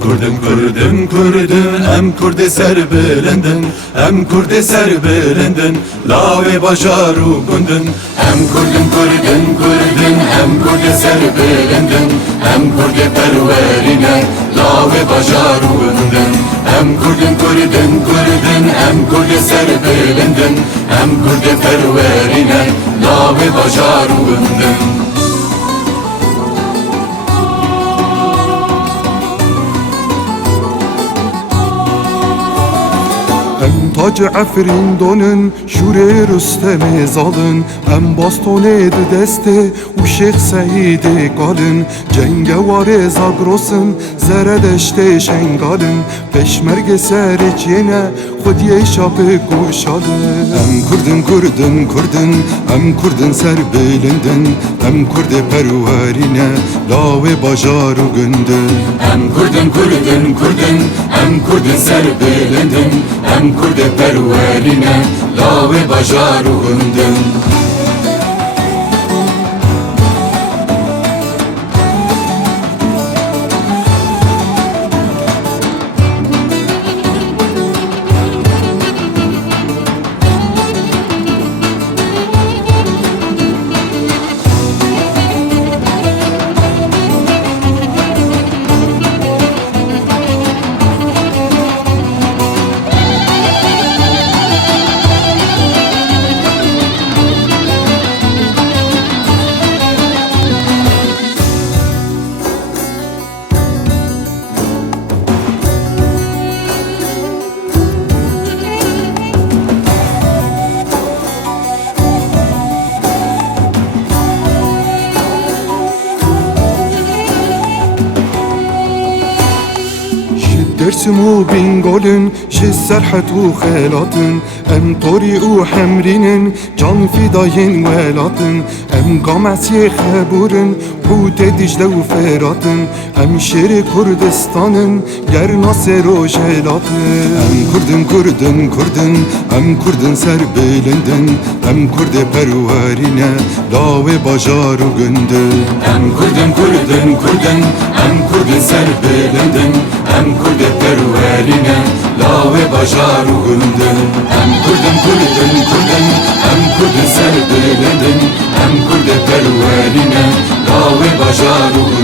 Kurdin em Kurdi ser bilindin em Kurdi ser bilindin lave bajaru gundin em Kurdin em Kurdi ser bilindin em Kurdi perverine lave bajaru gundin em Kurdin em Kurdi ser bilindin em Kurdi perverine lave bajaru gundin Em tac Efrin donun, şure Rüstem'i zalın Em bastone de deste, u Şeyh Seyid'i kalın Cengevarı zagrosın, zeredeşte şengalın Peşmerge seriç yine, xudiye şapı kuşalın Em Kurdin, em Kurdin ser bilindin Em Kurdi perverine, lave bajaru gündün em Kurdin, em Kurdin ser bilindin em Kurdi perverine lave bajaru gundin درسم و بینگالن جه سرحت و خیلاتن ام طوری و حمرینن جان فداین ولاتن ام قامسی خبورن حوت دجله و فراتن ام شیر کردستانن گر ناصر و جلاتن ام کردن ام کردن سر بلندن ام کرد پروارینه لاوه باجار و گندن em Kurdin em Kurdin ser bilindin em Kurdi perverine lave bajaru gundin em Kurdin em Kurdin ser bilindin em Kurdi perverine lave bajaru gundin